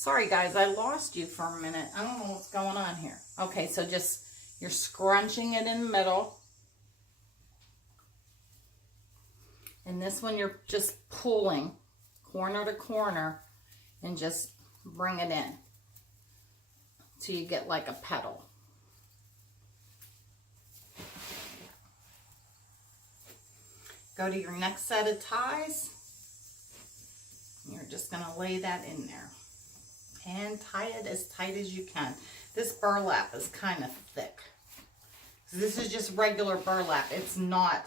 Sorry guys, I lost you for a minute. I don't know what's going on here. Okay, so just, you're scrunching it in the middle. And this one you're just pulling corner to corner and just bring it in till you get like a petal. Go to your next set of ties. You're just going to lay that in there and tie it as tight as you can. This burlap is kind of thick. This is just regular burlap. It's not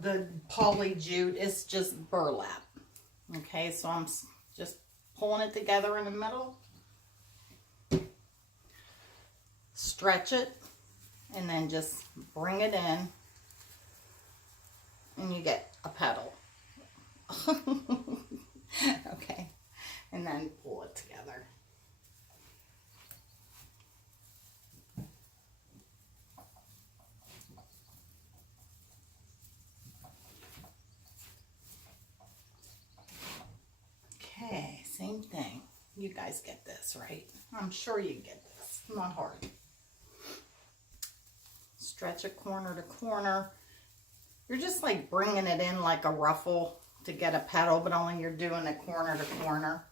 the poly jute, it's just burlap. Okay, so I'm just pulling it together in the middle. Stretch it and then just bring it in and you get a petal. Okay, and then pull it together. Okay, same thing. You guys get this, right? I'm sure you get this. It's not hard. Stretch it corner to corner. You're just like bringing it in like a ruffle to get a petal, but only you're doing it corner to corner.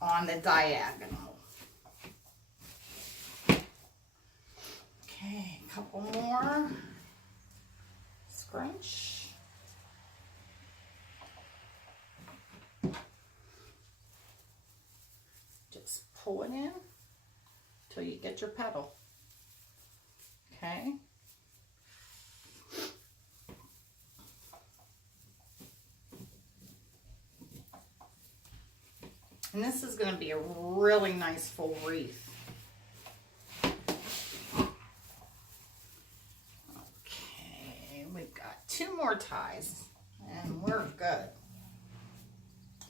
On the diagonal. Okay, a couple more. Scrunch. Just pull it in till you get your petal. Okay. And this is going to be a really nice full wreath. Okay, we've got 2 more ties and we're good.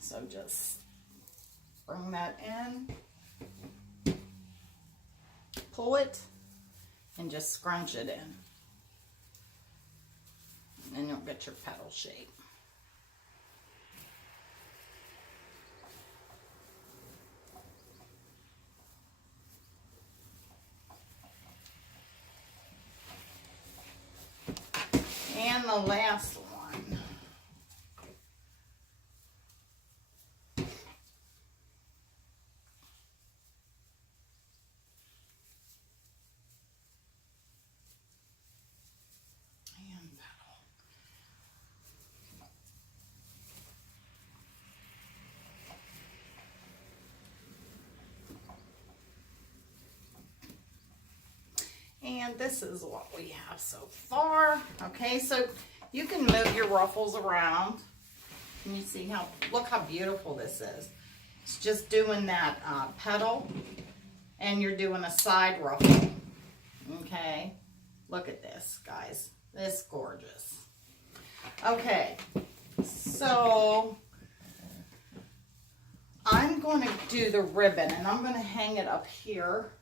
So just bring that in, pull it, and just scrunch it in. And then you'll get your petal shape. And the last one. And petal. And this is what we have so far. Okay, so you can move your ruffles around. Can you see how, look how beautiful this is. It's just doing that petal and you're doing a side ruffle. Okay, look at this, guys. This is gorgeous. Okay, so I'm going to do the ribbon and I'm going to hang it up here.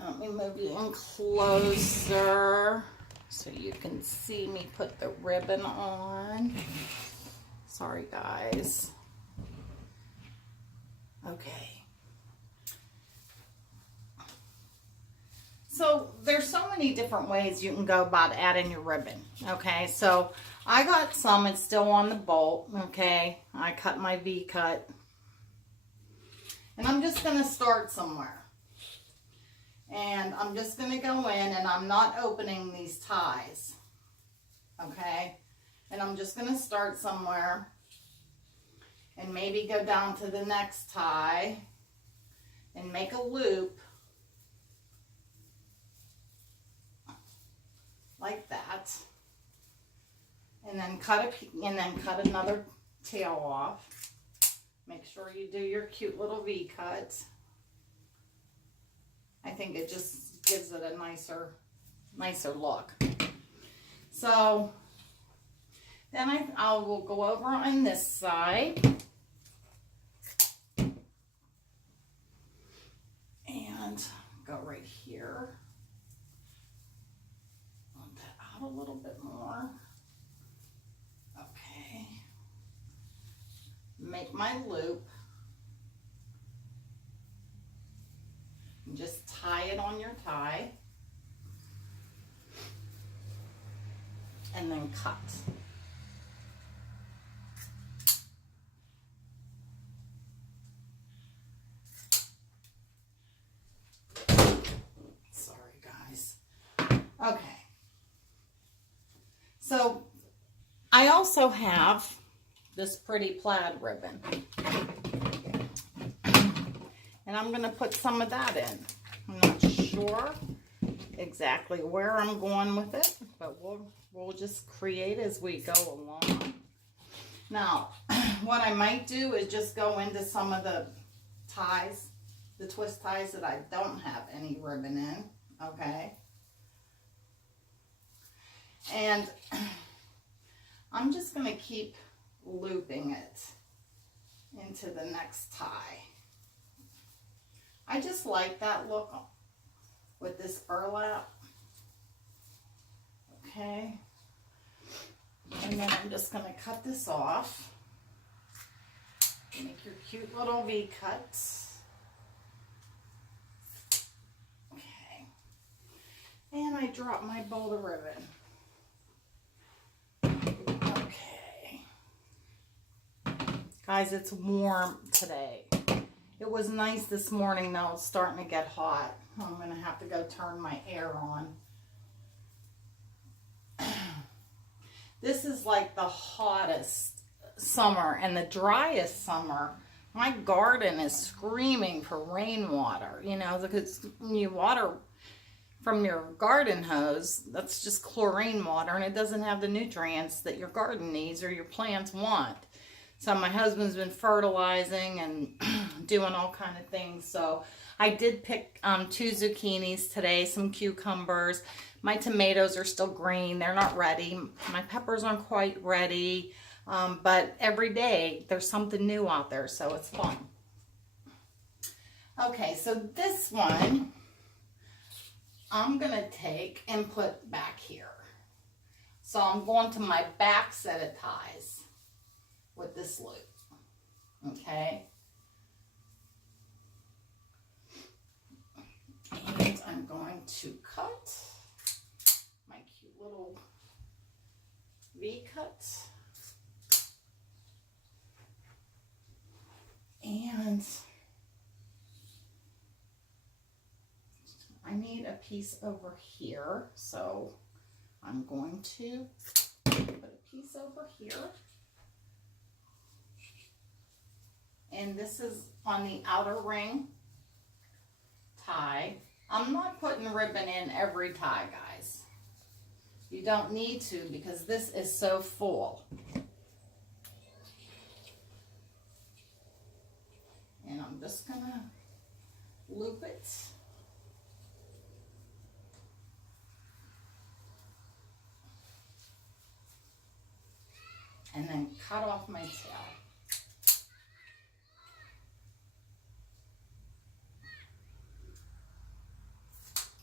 Let me move you in closer so you can see me put the ribbon on. Sorry, guys. Okay. So there's so many different ways you can go about adding your ribbon. Okay, so I got some, it's still on the bolt. Okay, I cut my V cut. And I'm just going to start somewhere. And I'm just going to go in and I'm not opening these ties. Okay? And I'm just going to start somewhere and maybe go down to the next tie and make a loop like that. And then cut another tail off. Make sure you do your cute little V cut. I think it just gives it a nicer look. So then I will go over on this side and go right here. Want that out a little bit more. make my loop. And just tie it on your tie. And then cut. Sorry, guys. Okay. So I also have this pretty plaid ribbon. And I'm going to put some of that in. I'm not sure exactly where I'm going with it, but we'll just create as we go along. Now, what I might do is just go into some of the ties, the twist ties that I don't have any ribbon in, okay? And I'm just going to keep looping it into the next tie. I just like that look with this burlap. Okay. And then I'm just going to cut this off. Make your cute little V cuts. Okay. And I drop my bolt of ribbon. Okay. Guys, it's warm today. It was nice this morning, though. It's starting to get hot. I'm going to have to go turn my air on. This is like the hottest summer and the driest summer. My garden is screaming for rainwater, you know, because when you water from your garden hose, that's just chlorine water, and it doesn't have the nutrients that your garden needs or your plants want. So my husband's been fertilizing and doing all kind of things. So I did pick 2 zucchinis today, some cucumbers. My tomatoes are still green. They're not ready. My peppers aren't quite ready. But every day there's something new out there, so it's fun. Okay, so this one I'm going to take and put back here. So I'm going to my back set of ties with this loop. Okay. And I'm going to cut my cute little V cut. And I need a piece over here, so I'm going to put a piece over here. And this is on the outer ring tie. I'm not putting ribbon in every tie, guys. You don't need to, because this is so full. And I'm just gonna loop it. And then cut off my tail.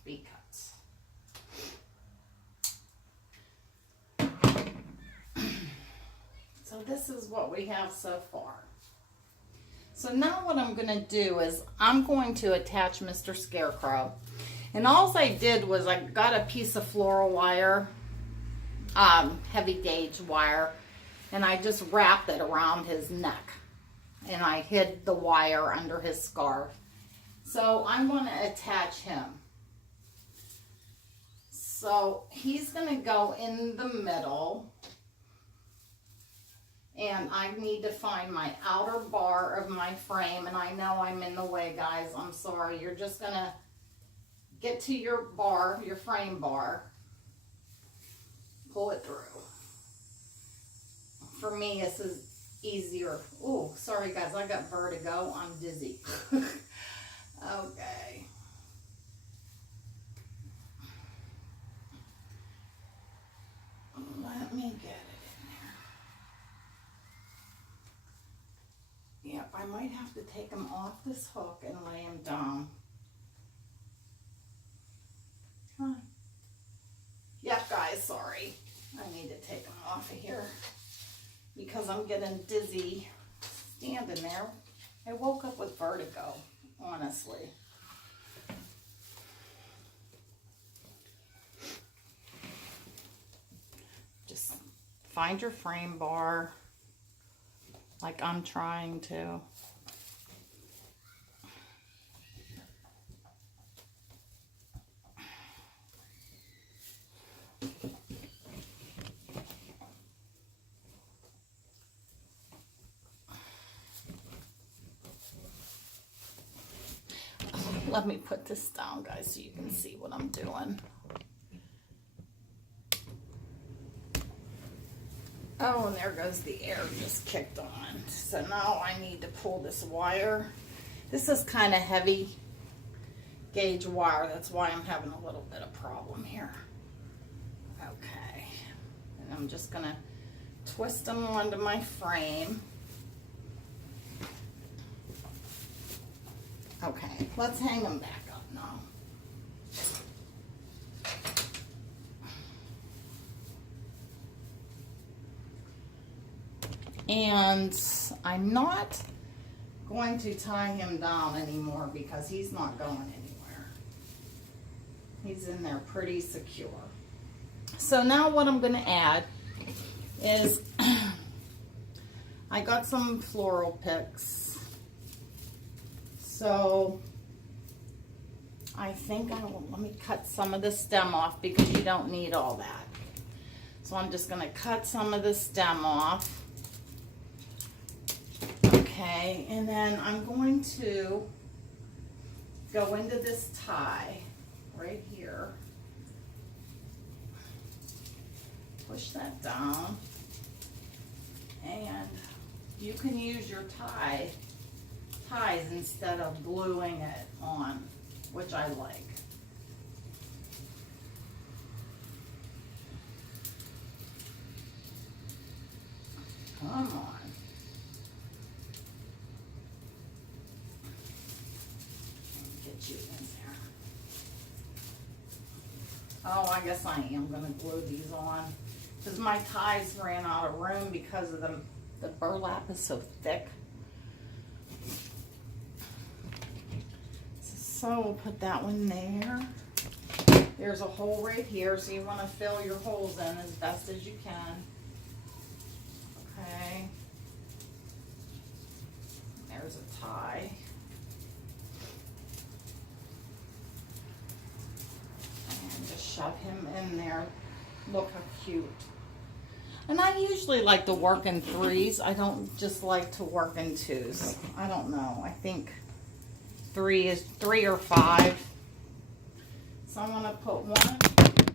V cuts. So this is what we have so far. So now what I'm going to do is I'm going to attach Mr. Scarecrow. And all I did was I got a piece of floral wire, heavy gauge wire, and I just wrapped it around his neck. And I hid the wire under his scarf. So I'm going to attach him. So he's going to go in the middle. And I need to find my outer bar of my frame. And I know I'm in the way, guys. I'm sorry. You're just going to get to your bar, your frame bar. Pull it through. For me, this is easier. Oh, sorry, guys. I got vertigo. I'm dizzy. Okay. Let me get it in there. Yep, I might have to take him off this hook and lay him down. Huh. Yep, guys, sorry. I need to take him off of here because I'm getting dizzy standing there. I woke up with vertigo, honestly. Just find your frame bar like I'm trying to. Let me put this down, guys, so you can see what I'm doing. Oh, and there goes the air just kicked on. So now I need to pull this wire. This is kind of heavy gauge wire. That's why I'm having a little bit of problem here. Okay. And I'm just going to twist them onto my frame. Okay, let's hang them back up now. And I'm not going to tie him down anymore because he's not going anywhere. He's in there pretty secure. So now what I'm going to add is I got some floral picks. So I think let me cut some of the stem off because you don't need all that. So I'm just going to cut some of the stem off. Okay, and then I'm going to go into this tie right here. Push that down. And you can use your ties instead of gluing it on, which I like. Come on. Get you in there. Oh, I guess I am going to glue these on because my ties ran out of room because of the burlap is so thick. So we'll put that one there. There's a hole right here, so you want to fill your holes in as best as you can. Okay. There's a tie. And just shove him in there. Look how cute. And I usually like to work in threes. I don't just like to work in twos. I don't know. I think three or five. So I'm going to put one